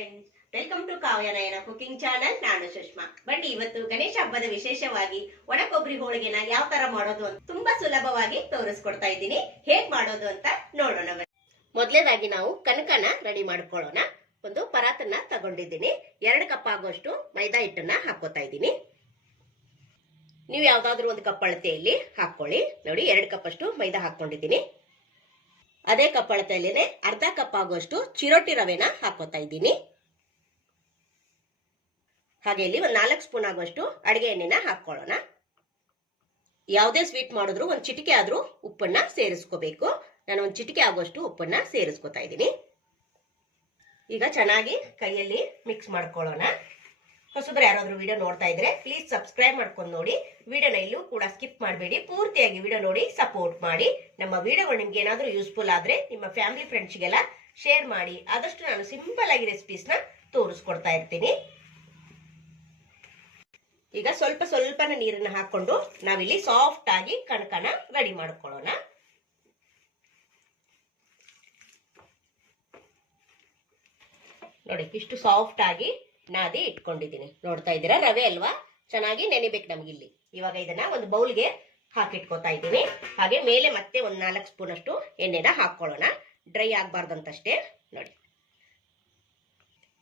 Friends welcome to Kavyanayana cooking channel ನಾನು ಸುಷ್ಮಾ. ಬನ್ನಿ, ಇವತ್ತು ಗಣೇಶ ಹಬ್ಬದ ವಿಶೇಷವಾಗಿ ಒಣ ಕೊಬ್ಬರಿ ಹೋಳಿಗೆನ ಯಾವ ತರ ಮಾಡೋದು ಅಂತ ತುಂಬಾ ಸುಲಭವಾಗಿ ತೋರಿಸ್ಕೊಡ್ತಾ ಇದ್ದೀನಿ. ಹೇಗ್ ಮಾಡೋದು ಅಂತ ನೋಡೋಣ. ಮೊದ್ಲೇದಾಗಿ ನಾವು ಕನಕನ ರೆಡಿ ಮಾಡ್ಕೊಳ್ಳೋಣ. ಒಂದು ಪರಾತನ್ನ ತಗೊಂಡಿದ್ದೀನಿ. ಎರಡು ಕಪ್ ಆಗುವಷ್ಟು ಮೈದಾ ಹಿಟ್ಟನ್ನ ಹಾಕೋತಾ ಇದ್ದೀನಿ. ನೀವು ಯಾವ್ದಾದ್ರು ಒಂದು ಕಪ್ ಅಳತೆಯಲ್ಲಿ ಹಾಕೊಳ್ಳಿ ನೋಡಿ, ಎರಡು ಕಪ್ ಅಷ್ಟು ಮೈದಾ ಹಾಕೊಂಡಿದ್ದೀನಿ ಅದೇ ಕಪ್ಪಳತೆಯಲ್ಲೇನೆ ಅರ್ಧ ಕಪ್ ಆಗುವಷ್ಟು ಚಿರೋಟಿ ರವೆನ ಹಾಕೋತಾ ಇದ್ದೀನಿ. ಹಾಗೆ ಇಲ್ಲಿ ಒಂದು ನಾಲ್ಕು ಸ್ಪೂನ್ ಆಗುವಷ್ಟು ಅಡಿಗೆ ಎಣ್ಣೆನ ಹಾಕೊಳ್ಳೋಣ. ಯಾವುದೇ ಸ್ವೀಟ್ ಮಾಡಿದ್ರು ಒಂದು ಚಿಟಿಕೆ ಆದ್ರೂ ಉಪ್ಪನ್ನ ಸೇರಿಸ್ಕೋಬೇಕು. ನಾನು ಒಂದು ಚಿಟಿಕೆ ಆಗುವಷ್ಟು ಉಪ್ಪನ್ನ ಸೇರಿಸ್ಕೊತಾ ಇದ್ದೀನಿ. ಈಗ ಚೆನ್ನಾಗಿ ಕೈಯಲ್ಲಿ ಮಿಕ್ಸ್ ಮಾಡ್ಕೊಳ್ಳೋಣ. ಹೊಸಬ್ರು ಯಾರಾದ್ರೂ ವಿಡಿಯೋ ನೋಡ್ತಾ ಇದ್ರೆ ಪ್ಲೀಸ್ ಸಬ್ಸ್ಕ್ರೈಬ್ ಮಾಡ್ಕೊಂಡು ನೋಡಿ. ವಿಡಿಯೋನ ಇಲ್ಲೂ ಕೂಡ ಸ್ಕಿಪ್ ಮಾಡಬೇಡಿ. ಪೂರ್ತಿಯಾಗಿ ವಿಡಿಯೋ ನೋಡಿ ಸಪೋರ್ಟ್ ಮಾಡಿ. ನಮ್ಮ ವಿಡಿಯೋಗಳು ನಿಮ್ಗೆ ಏನಾದರೂ ಯೂಸ್ಫುಲ್ ಆದ್ರೆ ನಿಮ್ಮ ಫ್ಯಾಮಿಲಿ ಫ್ರೆಂಡ್ಸ್ಗೆಲ್ಲ ಶೇರ್ ಮಾಡಿ. ಆದಷ್ಟು ನಾನು ಸಿಂಪಲ್ ಆಗಿ ರೆಸಿಪೀಸ್ನ ತೋರಿಸ್ಕೊಡ್ತಾ ಇರ್ತೀನಿ. ಈಗ ಸ್ವಲ್ಪ ಸ್ವಲ್ಪನ ನೀರನ್ನ ಹಾಕೊಂಡು ನಾವಿಲ್ಲಿ ಸಾಫ್ಟ್ ಆಗಿ ಕಣಕನ ರೆಡಿ ಮಾಡ್ಕೊಳ್ಳೋಣ. ನೋಡಿ, ಇಷ್ಟು ಸಾಫ್ಟ್ ಆಗಿ ನಾದಿ ಇಟ್ಕೊಂಡಿದ್ದೀನಿ. ನೋಡ್ತಾ ಇದ್ದೀರಾ? ರವೆ ಅಲ್ವಾ? ಚೆನ್ನಾಗಿ ನೆನೆಬೇಕು ನಮ್ಗಿಲ್ಲಿ. ಇವಾಗ ಇದನ್ನ ಒಂದು ಬೌಲ್ಗೆ ಹಾಕಿಟ್ಕೋತಾ ಇದ್ದೀನಿ ಹಾಗೆ ಮೇಲೆ ಮತ್ತೆ ಒಂದು ನಾಲ್ಕು ಸ್ಪೂನ್ ಅಷ್ಟು ಎಣ್ಣೆನ ಹಾಕೊಳ್ಳೋಣ ಡ್ರೈ ಆಗ್ಬಾರ್ದಂತಷ್ಟೇ. ನೋಡಿ.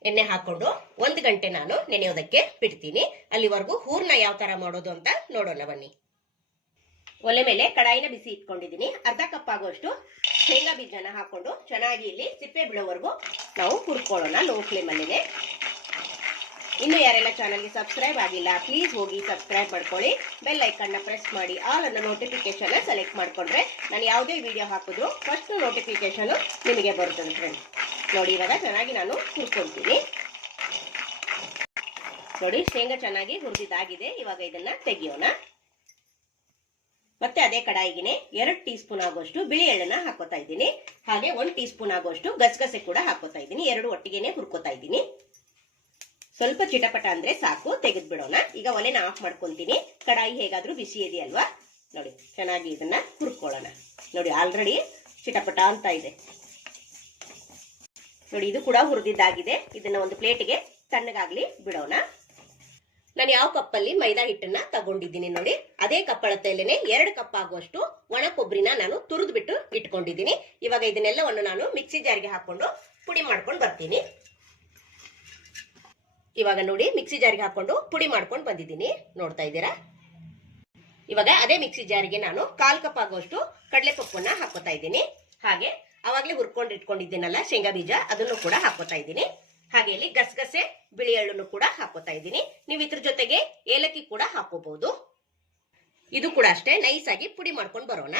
ಎಣ್ಣೆ ಹಾಕೊಂಡು ಒಂದು ಗಂಟೆ ನಾನು ನೆನೆಯೋದಕ್ಕೆ ಬಿಡ್ತೀನಿ. ಅಲ್ಲಿವರೆಗೂ ಹೂರ್ನ ಯಾವ ತರ ಮಾಡೋದು ಅಂತ ನೋಡೋಣ ಬನ್ನಿ. ಒಲೆ ಮೇಲೆ ಕಡಾಯಿನ ಬಿಸಿ ಇಟ್ಕೊಂಡಿದ್ದೀನಿ. ಅರ್ಧ ಕಪ್ ಆಗುವಷ್ಟು ಶೇಂಗಾ ಬೀಜನ ಹಾಕೊಂಡು ಚೆನ್ನಾಗಿ ಇಲ್ಲಿ ಸಿಪ್ಪೆ ಬಿಡೋವರೆಗೂ ನಾವು ಹುರ್ಕೊಳ್ಳೋಣ ಲೋ ಫ್ಲೇಮಲ್ಲಿದೆ ಇನ್ನು ಯಾರೆಲ್ಲ ಚಾನಲ್ಗೆ ಸಬ್ಸ್ಕ್ರೈಬ್ ಆಗಿಲ್ಲ ಪ್ಲೀಸ್ ಹೋಗಿ ಸಬ್ಸ್ಕ್ರೈಬ್ ಮಾಡ್ಕೊಳ್ಳಿ. ಬೆಲ್ ಐಕನ್ನ ಪ್ರೆಸ್ ಮಾಡಿ ಆಲ್ ಅನ್ನು ನೋಟಿಫಿಕೇಶನ್ ಸೆಲೆಕ್ಟ್ ಮಾಡ್ಕೊಂಡ್ರೆ ನಾನು ಯಾವುದೇ ವಿಡಿಯೋ ಹಾಕಿದ್ರು ಫಸ್ಟ್ ನೋಟಿಫಿಕೇಶನ್ ನಿಮಗೆ ಬರ್ತದೆ ಫ್ರೆಂಡ್ ನೋಡಿ, ಇವಾಗ ಚೆನ್ನಾಗಿ ನಾನು ಹುರ್ಕೊಂತೀನಿ. ನೋಡಿ, ಶೇಂಗಾ ಚೆನ್ನಾಗಿ ಹುರಿದಿದ್ದಾಗಿದೆ. ಇವಾಗ ಇದನ್ನ ತೆಗಿಯೋಣ. ಮತ್ತೆ ಅದೇ ಕಡಾಯಿಗೆ ಎರಡು ಟೀ ಸ್ಪೂನ್ ಆಗೋಷ್ಟು ಬಿಳಿ ಎಳ್ಳನ್ನ ಹಾಕೋತಾ ಇದ್ದೀನಿ. ಹಾಗೆ ಒಂದು ಟೀ ಸ್ಪೂನ್ ಆಗೋಷ್ಟು ಗಸಗಸೆ ಕೂಡ ಹಾಕೋತಾ ಇದ್ದೀನಿ. ಎರಡು ಒಟ್ಟಿಗೆನೆ ಹುರ್ಕೋತಾ ಇದ್ದೀನಿ. ಸ್ವಲ್ಪ ಚಿಟಪಟ ಅಂದ್ರೆ ಸಾಕು ತೆಗೆದು ಬಿಡೋಣ ಈಗ ಒಲೆನ ಆಫ್ ಮಾಡ್ಕೊಂತೀನಿ. ಕಡಾಯಿ ಹೇಗಾದ್ರೂ ಬಿಸಿ ಇದೆಯಲ್ವಾ? ನೋಡಿ, ಚೆನ್ನಾಗಿ ಇದನ್ನ ಹುರ್ಕೊಳ್ಳೋಣ. ನೋಡಿ ಆಲ್ರೆಡಿ ಚಿಟಪಟ ಅಂತ ಇದೆ. ನೋಡಿ, ಇದು ಕೂಡ ಹುರಿದಿದ್ದಾಗಿದೆ. ಇದನ್ನ ಒಂದು ಪ್ಲೇಟ್ಗೆ ತಣ್ಣಗಾಗ್ಲಿ ಬಿಡೋಣ. ನಾನು ಯಾವ ಕಪ್ಪಲ್ಲಿ ಮೈದಾ ಹಿಟ್ಟನ್ನ ತಗೊಂಡಿದ್ದೀನಿ ನೋಡಿ. ಅದೇ ಕಪ್ ಅಳತೆಯಲ್ಲೇನೆ ಎರಡು ಕಪ್ ಆಗುವಷ್ಟು ಒಣ ಕೊಬ್ಬರಿನ ನಾನು ತುರಿದು ಬಿಟ್ಟು ಇಟ್ಕೊಂಡಿದ್ದೀನಿ. ಇವಾಗ ಇದನ್ನೆಲ್ಲವನ್ನು ನಾನು ಮಿಕ್ಸಿ ಜಾರಿಗೆ ಹಾಕೊಂಡು ಪುಡಿ ಮಾಡ್ಕೊಂಡು ಬರ್ತೀನಿ. ಇವಾಗ ನೋಡಿ ಮಿಕ್ಸಿ ಜಾರಿಗೆ ಹಾಕೊಂಡು ಪುಡಿ ಮಾಡ್ಕೊಂಡು ಬಂದಿದ್ದೀನಿ. ನೋಡ್ತಾ ಇದ್ದೀರಾ? ಇವಾಗ ಅದೇ ಮಿಕ್ಸಿ ಜಾರಿಗೆ ನಾನು ಕಾಲ್ ಕಪ್ ಆಗುವಷ್ಟು ಕಡಲೆ ಪಪ್ಪನ್ನ ಹಾಕೋತಾ ಇದ್ದೀನಿ. ಹಾಗೆ ಅವಾಗಲೇ ಹುರ್ಕೊಂಡು ಇಟ್ಕೊಂಡಿದ್ದೀನಲ್ಲ ಶೇಂಗಾ ಬೀಜ, ಅದನ್ನು ಕೂಡ ಹಾಕೋತಾ ಇದ್ದೀನಿ. ಹಾಗೆ ಇಲ್ಲಿ ಗಸಗಸೆ ಬಿಳಿ ಎಳ್ಳನ್ನು ಕೂಡ ಹಾಕೋತಾ ಇದ್ದೀನಿ. ನೀವು ಇದ್ರ ಜೊತೆಗೆ ಏಲಕ್ಕಿ ಕೂಡ ಹಾಕೋಬಹುದು ಇದು ಕೂಡ ಅಷ್ಟೇ ನೈಸ್ ಆಗಿ ಪುಡಿ ಮಾಡ್ಕೊಂಡು ಬರೋಣ.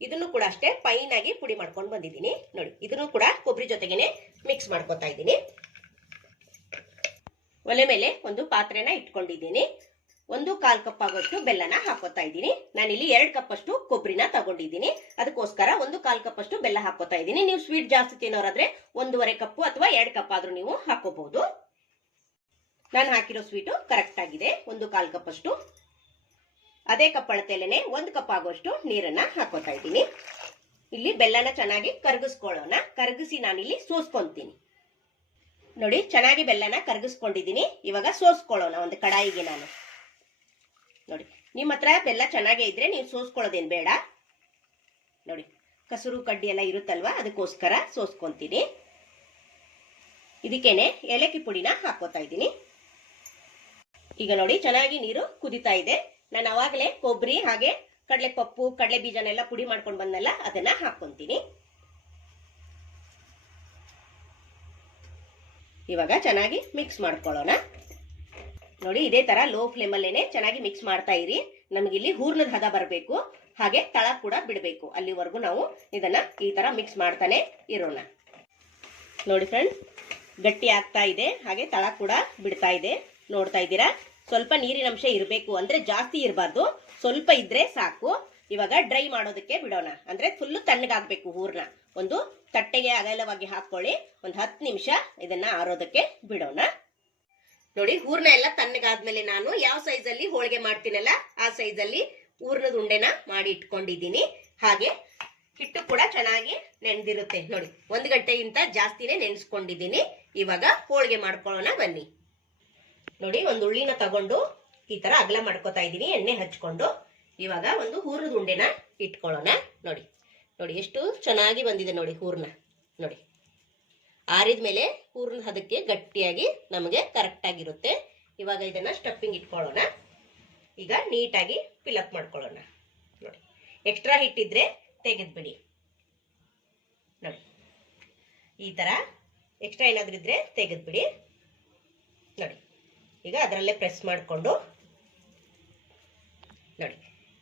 ಇದನ್ನು ಕೂಡ ಅಷ್ಟೇ ಫೈನ್ ಆಗಿ ಪುಡಿ ಮಾಡ್ಕೊಂಡು ಬಂದಿದ್ದೀನಿ. ನೋಡಿ, ಇದನ್ನು ಕೂಡ ಕೊಬ್ಬರಿ ಜೊತೆಗೇನೆ ಮಿಕ್ಸ್ ಮಾಡ್ಕೊತಾ ಇದ್ದೀನಿ. ಒಲೆ ಮೇಲೆ ಒಂದು ಪಾತ್ರೆನ ಇಟ್ಕೊಂಡಿದ್ದೀನಿ. ಒಂದು ಕಾಲ್ ಕಪ್ ಆಗೋಷ್ಟು ಬೆಲ್ಲನ ಹಾಕೋತಾ ಇದ್ದೀನಿ. ನಾನಿಲ್ಲಿ ಎರಡು ಕಪ್ ಅಷ್ಟು ಕೊಬ್ಬರಿನ ತಗೊಂಡಿದ್ದೀನಿ. ಅದಕ್ಕೋಸ್ಕರ ಒಂದು ಕಾಲ್ ಕಪ್ ಅಷ್ಟು ಬೆಲ್ಲ ಹಾಕೋತಾ ಇದ್ದೀನಿ. ನೀವು ಸ್ವೀಟ್ ಜಾಸ್ತಿ ತಿನ್ನೋರಾದ್ರೆ ಒಂದೂವರೆ ಕಪ್ಪು ಅಥವಾ ಎರಡು ಕಪ್ ಆದ್ರೂ ನೀವು ಹಾಕೋಬಹುದು. ನಾನು ಹಾಕಿರೋ ಸ್ವೀಟು ಕರೆಕ್ಟ್ ಆಗಿದೆ. ಒಂದು ಕಾಲ್ ಕಪ್ ಅಷ್ಟು ಅದೇ ಕಪ್ ಅಳತೆಲೇನೆ ಒಂದು ಕಪ್ ಆಗೋಷ್ಟು ನೀರನ್ನ ಹಾಕೋತಾ ಇದ್ದೀನಿ. ಇಲ್ಲಿ ಬೆಲ್ಲನ ಚೆನ್ನಾಗಿ ಕರಗಿಸ್ಕೊಳ್ಳೋಣ. ಕರಗಿಸಿ ನಾನಿಲ್ಲಿ ಸೋಸ್ಕೊಂತೀನಿ. ನೋಡಿ, ಚೆನ್ನಾಗಿ ಬೆಲ್ಲನ ಕರಗಿಸ್ಕೊಂಡಿದ್ದೀನಿ. ಇವಾಗ ಸೋಸ್ಕೊಳ್ಳೋಣ, ಒಂದು ಕಡಾಯಿಗೆ ನಾನು. ನೋಡಿ, ನಿಮ್ಮ ಹತ್ರ ಬೆಲ್ಲ ಚೆನ್ನಾಗೇ ಇದ್ರೆ ನೀವು ಸೋಸ್ಕೊಳ್ಳೋದೇನು ಬೇಡ. ನೋಡಿ, ಕಸರು ಕಡ್ಡಿ ಎಲ್ಲ ಇರುತ್ತಲ್ವಾ, ಅದಕ್ಕೋಸ್ಕರ ಸೋಸ್ಕೊಂತೀನಿ. ಇದಕ್ಕೇನೆ ಏಲಕ್ಕಿ ಪುಡಿನ ಹಾಕೋತಾ ಇದ್ದೀನಿ. ಈಗ ನೋಡಿ, ಚೆನ್ನಾಗಿ ನೀರು ಕುದಿತಾ ಇದೆ. ನಾನು ಅವಾಗಲೇ ಕೊಬ್ಬರಿ, ಹಾಗೆ ಕಡಲೆ ಪಪ್ಪು ಕಡಲೆ ಬೀಜನೆಲ್ಲ ಪುಡಿ ಮಾಡ್ಕೊಂಡು ಬಂದಲ್ಲ ಅದನ್ನ ಹಾಕೊಂತೀನಿ ಇವಾಗ ಚೆನ್ನಾಗಿ ಮಿಕ್ಸ್ ಮಾಡ್ಕೊಳ್ಳೋಣ. ನೋಡಿ, ಇದೇ ತರ ಲೋ ಫ್ಲೇಮಲ್ಲೇನೆ ಚೆನ್ನಾಗಿ ಮಿಕ್ಸ್ ಮಾಡ್ತಾ ಇರಿ. ನಮಗಿಲ್ಲಿ ಹೂರ್ಣದ ಹದ ಬರಬೇಕು. ಹಾಗೆ ತಳ ಕೂಡ ಬಿಡಬೇಕು. ಅಲ್ಲಿವರೆಗೂ ನಾವು ಇದನ್ನ ಈ ತರ ಮಿಕ್ಸ್ ಮಾಡ್ತಾನೆ ಇರೋಣ. ನೋಡಿ ಫ್ರೆಂಡ್ ಗಟ್ಟಿ ಆಗ್ತಾ ಇದೆ. ಹಾಗೆ ತಳ ಕೂಡ ಬಿಡ್ತಾ ಇದೆ. ನೋಡ್ತಾ ಇದ್ದೀರಾ? ಸ್ವಲ್ಪ ನೀರಿನ ಅಂಶ ಇರಬೇಕು ಅಂದ್ರೆ ಜಾಸ್ತಿ ಇರಬಾರ್ದು. ಸ್ವಲ್ಪ ಇದ್ರೆ ಸಾಕು. ಇವಾಗ ಡ್ರೈ ಮಾಡೋದಕ್ಕೆ ಬಿಡೋಣ. ಅಂದ್ರೆ ಫುಲ್ಲು ತಣ್ಣಗಾಗಬೇಕು ಹೂರ್ಣ. ಒಂದು ತಟ್ಟೆಗೆ ಅಗಲವಾಗಿ ಹಾಕೊಳ್ಳಿ. ಒಂದು ಹತ್ತು ನಿಮಿಷ ಇದನ್ನ ಆರೋದಕ್ಕೆ ಬಿಡೋಣ. ನೋಡಿ, ಹೂರ್ಣ ಎಲ್ಲ ತಣ್ಣಗಾದ್ಮೇಲೆ ನಾನು ಯಾವ ಸೈಜ್ ಅಲ್ಲಿ ಹೋಳಿಗೆ ಮಾಡ್ತೀನಲ್ಲ, ಆ ಸೈಜ್ ಅಲ್ಲಿ ಹೂರ್ಣದ ಉಂಡೆನ ಮಾಡಿ ಇಟ್ಕೊಂಡಿದ್ದೀನಿ. ಹಾಗೆ ಹಿಟ್ಟು ಕೂಡ ಚೆನ್ನಾಗಿ ನೆನೆದಿರುತ್ತೆ. ನೋಡಿ, ಒಂದು ಗಂಟೆಗಿಂತ ಜಾಸ್ತಿನೇ ನೆನೆಸ್ಕೊಂಡಿದ್ದೀನಿ. ಇವಾಗ ಹೋಳಿಗೆ ಮಾಡ್ಕೊಳ್ಳೋಣ, ಬನ್ನಿ. ನೋಡಿ, ಒಂದು ಉಳ್ಳಿನ ತಗೊಂಡು ಈ ತರ ಅಗಲ ಮಾಡ್ಕೊತಾ ಇದ್ದೀನಿ, ಎಣ್ಣೆ ಹಚ್ಕೊಂಡು. ಇವಾಗ ಒಂದು ಹೂರ್ಣದ ಉಂಡೆನ ಇಟ್ಕೊಳ್ಳೋಣ. ನೋಡಿ. ನೋಡಿ, ಎಷ್ಟು ಚೆನ್ನಾಗಿ ಬಂದಿದೆ ನೋಡಿ ಹೂರ್ಣ. ನೋಡಿ, ಆರಿದ ಮೇಲೆ ಹೂರ್ಣ ಹದಕ್ಕೆ ಗಟ್ಟಿಯಾಗಿ ನಮಗೆ ಕರೆಕ್ಟ್ ಆಗಿರುತ್ತೆ. ಇವಾಗ ಇದನ್ನ ಸ್ಟಫಿಂಗ್ ಇಟ್ಕೊಳ್ಳೋಣ. ಈಗ ನೀಟಾಗಿ ಫಿಲಪ್ ಮಾಡ್ಕೊಳ್ಳೋಣ. ನೋಡಿ ಎಕ್ಸ್ಟ್ರಾ ಹಿಟ್ಟಿದ್ರೆ ತೆಗೆದ್ಬಿಡಿ ನೋಡಿ, ಈ ತರ ಎಕ್ಸ್ಟ್ರಾ ಏನಾದ್ರೂ ಇದ್ರೆ ತೆಗೆದ್ಬಿಡಿ ನೋಡಿ, ಈಗ ಅದರಲ್ಲೇ ಪ್ರೆಸ್ ಮಾಡಿಕೊಂಡು ನೋಡಿ.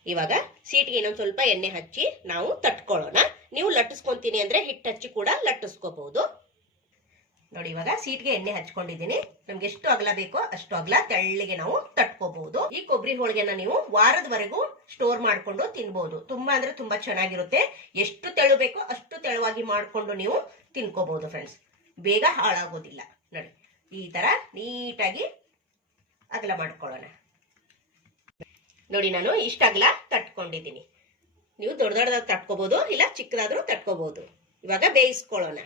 ಇವಾಗ ಸೀಟ್ಗೆ ಇನ್ನೊಂದು ಸ್ವಲ್ಪ ಎಣ್ಣೆ ಹಚ್ಚಿ ನಾವು ತಟ್ಕೊಳ್ಳೋಣ. ನೀವು ಲಟ್ಟಿಸ್ಕೊಂತೀನಿ ಅಂದ್ರೆ ಹಿಟ್ಟು ಹಚ್ಚಿ ಕೂಡ ಲಟ್ಟಿಸ್ಕೋಬಹುದು. ನೋಡಿ, ಇವಾಗ ಸೀಟ್ಗೆ ಎಣ್ಣೆ ಹಚ್ಕೊಂಡಿದ್ದೀನಿ. ನಮ್ಗೆ ಎಷ್ಟು ಅಗಲ ಬೇಕೋ ಅಷ್ಟು ಅಗಲ ತೆಳ್ಳಗೆ ನಾವು ತಟ್ಕೋಬಹುದು. ಈ ಕೊಬ್ಬರಿ ಹೋಳಿಗೆನ ನೀವು ವಾರದವರೆಗೂ ಸ್ಟೋರ್ ಮಾಡ್ಕೊಂಡು ತಿನ್ಬಹುದು ತುಂಬಾ ಅಂದ್ರೆ ತುಂಬಾ ಚೆನ್ನಾಗಿರುತ್ತೆ. ಎಷ್ಟು ತೆಳು ಬೇಕೋ ಅಷ್ಟು ತೆಳುವಾಗಿ ಮಾಡ್ಕೊಂಡು ನೀವು ತಿನ್ಕೋಬಹುದು ಫ್ರೆಂಡ್ಸ್ ಬೇಗ ಹಾಳಾಗೋದಿಲ್ಲ. ನೋಡಿ, ಈ ತರ ನೀಟಾಗಿ ಅಗಲ ಮಾಡ್ಕೊಳ್ಳೋಣ. ನೋಡಿ, ನಾನು ಇಷ್ಟ ತಟ್ಕೊಂಡಿದ್ದೀನಿ. ನೀವು ದೊಡ್ಡ ದೊಡ್ಡದಾಗಿ ತಟ್ಕೋಬಹುದು ಇಲ್ಲ ಚಿಕ್ಕದಾದ್ರೂ ತಟ್ಕೋಬಹುದು ಇವಾಗ ಬೇಯಿಸ್ಕೊಳ್ಳೋಣ.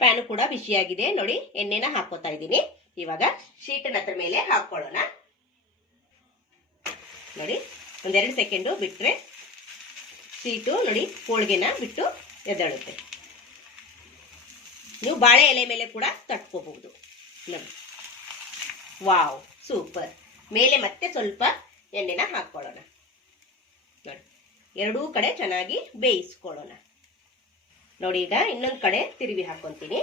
ಪ್ಯಾನ್ ಕೂಡ ಬಿಸಿಯಾಗಿದೆ ನೋಡಿ, ಎಣ್ಣೆನ ಹಾಕೋತಾ ಇದ್ದೀನಿ. ಇವಾಗ ಶೀಟನ ಹತ್ರ ಮೇಲೆ ಹಾಕೊಳ್ಳೋಣ ನೋಡಿ, ಒಂದೆರಡು ಸೆಕೆಂಡು ಬಿಟ್ಟರೆ ಸೀಟು ನೋಡಿ, ಹೋಳಿಗೆನ ಬಿಟ್ಟು ಎದ್ದಾಳುತ್ತೆ. ನೀವು ಬಾಳೆ ಎಲೆ ಮೇಲೆ ಕೂಡ ತಟ್ಕೋಬಹುದು ನೋಡಿ. Wow, super. ಮೇಲೆ ಮತ್ತೆ ಸ್ವಲ್ಪ ಎಣ್ಣೆನ ಹಾಕ್ಕೊಳ್ಳೋಣ. ನೋಡಿ, ಎರಡೂ ಕಡೆ ಚೆನ್ನಾಗಿ ಬೇಯಿಸ್ಕೊಳ್ಳೋಣ. ನೋಡಿ, ಈಗ ಇನ್ನೊಂದು ಕಡೆ ತಿರುವಿ ಹಾಕೊಂತೀನಿ.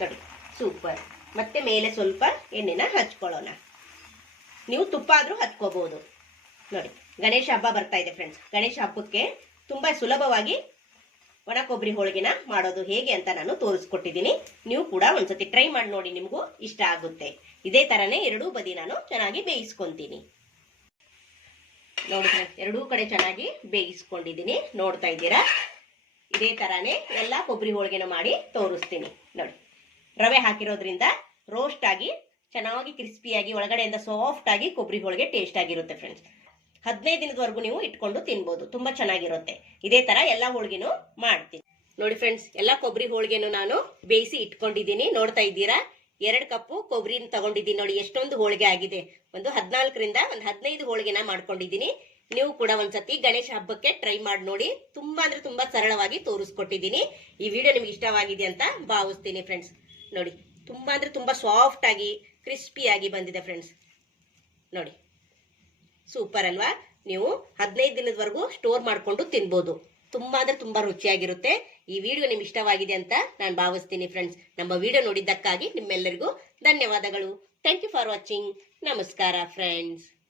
ನೋಡಿ, ಸೂಪರ್. ಮತ್ತೆ ಮೇಲೆ ಸ್ವಲ್ಪ ಎಣ್ಣೆನ ಹಚ್ಕೊಳ್ಳೋಣ. ನೀವು ತುಪ್ಪ ಆದ್ರೂ ಹಚ್ಕೋಬಹುದು ನೋಡಿ, ಗಣೇಶ ಹಬ್ಬ ಬರ್ತಾ ಇದೆ ಫ್ರೆಂಡ್ಸ್ ಗಣೇಶ ಹಬ್ಬಕ್ಕೆ ತುಂಬಾ ಸುಲಭವಾಗಿ ಒಣ ಕೊಬ್ಬರಿ ಹೋಳಿಗೆನ ಮಾಡೋದು ಹೇಗೆ ಅಂತ ನಾನು ತೋರಿಸ್ಕೊಟ್ಟಿದ್ದೀನಿ. ನೀವು ಕೂಡ ಒಂದ್ಸತಿ ಟ್ರೈ ಮಾಡಿ ನೋಡಿ, ನಿಮಗೂ ಇಷ್ಟ ಆಗುತ್ತೆ. ಇದೇ ತರನೇ ಎರಡೂ ಬದಿ ನಾನು ಚೆನ್ನಾಗಿ ಬೇಯಿಸ್ಕೊಂತೀನಿ. ನೋಡಿ ಎರಡೂ ಕಡೆ ಚೆನ್ನಾಗಿ ಬೇಯಿಸ್ಕೊಂಡಿದ್ದೀನಿ. ನೋಡ್ತಾ ಇದ್ದೀರಾ? ಇದೇ ತರಾನೇ ಎಲ್ಲ ಕೊಬ್ಬರಿ ಹೋಳಿಗೆನ ಮಾಡಿ ತೋರಿಸ್ತೀನಿ. ನೋಡಿ, ರವೆ ಹಾಕಿರೋದ್ರಿಂದ ರೋಸ್ಟ್ ಆಗಿ, ಚೆನ್ನಾಗಿ ಕ್ರಿಸ್ಪಿಯಾಗಿ ಒಳಗಡೆಯಿಂದ ಸಾಫ್ಟ್ ಆಗಿ ಕೊಬ್ಬರಿ ಹೋಳಿಗೆ ಟೇಸ್ಟ್ ಆಗಿರುತ್ತೆ ಫ್ರೆಂಡ್ಸ್ ಹದಿನೈದು ದಿನದವರೆಗೂ ನೀವು ಇಟ್ಕೊಂಡು ತಿನ್ಬೋದು. ತುಂಬಾ ಚೆನ್ನಾಗಿರುತ್ತೆ. ಇದೇ ತರ ಎಲ್ಲಾ ಹೋಳಿಗೆನೂ ಮಾಡ್ತೀನಿ. ನೋಡಿ ಫ್ರೆಂಡ್ಸ್ ಎಲ್ಲ ಕೊಬ್ಬರಿ ಹೋಳಿಗೆನು ನಾನು ಬೇಯಿಸಿ ಇಟ್ಕೊಂಡಿದ್ದೀನಿ. ನೋಡ್ತಾ ಇದ್ದೀರಾ? ಎರಡ್ ಕಪ್ಪು ಕೊಬ್ಬರಿನ ತಗೊಂಡಿದ್ದೀನಿ ನೋಡಿ, ಎಷ್ಟೊಂದು ಹೋಳಿಗೆ ಆಗಿದೆ. ಒಂದು ಹದಿನಾಲ್ಕರಿಂದ ಒಂದು ಹದಿನೈದು ಹೋಳಿಗೆನ ಮಾಡ್ಕೊಂಡಿದ್ದೀನಿ. ನೀವು ಕೂಡ ಒಂದ್ಸತಿ ಗಣೇಶ ಹಬ್ಬಕ್ಕೆ ಟ್ರೈ ಮಾಡಿ ನೋಡಿ. ತುಂಬಾ ಅಂದ್ರೆ ತುಂಬಾ ಸರಳವಾಗಿ ತೋರಿಸ್ಕೊಟ್ಟಿದ್ದೀನಿ. ಈ ವಿಡಿಯೋ ನಿಮ್ಗೆ ಇಷ್ಟವಾಗಿದೆ ಅಂತ ಭಾವಿಸ್ತೀನಿ ಫ್ರೆಂಡ್ಸ್ ನೋಡಿ, ತುಂಬಾ ಅಂದ್ರೆ ತುಂಬಾ ಸಾಫ್ಟ್ ಆಗಿ ಕ್ರಿಸ್ಪಿ ಆಗಿ ಬಂದಿದೆ ಫ್ರೆಂಡ್ಸ್ ನೋಡಿ ಸೂಪರ್ ಅಲ್ವಾ? ನೀವು ಹದಿನೈದು ದಿನದವರೆಗೂ ಸ್ಟೋರ್ ಮಾಡಿಕೊಂಡು ತಿನ್ಬೋದು. ತುಂಬಾ ಅಂದ್ರೆ ತುಂಬಾ ರುಚಿಯಾಗಿರುತ್ತೆ. ಈ ವಿಡಿಯೋ ನಿಮ್ಗೆ ಇಷ್ಟವಾಗಿದೆ ಅಂತ ನಾನು ಭಾವಿಸ್ತೀನಿ ಫ್ರೆಂಡ್ಸ್ ನಮ್ಮ ವಿಡಿಯೋ ನೋಡಿದ್ದಕ್ಕಾಗಿ ನಿಮ್ಮೆಲ್ಲರಿಗೂ ಧನ್ಯವಾದಗಳು. ಥ್ಯಾಂಕ್ ಯು ಫಾರ್ ವಾಚಿಂಗ್ ನಮಸ್ಕಾರ ಫ್ರೆಂಡ್ಸ್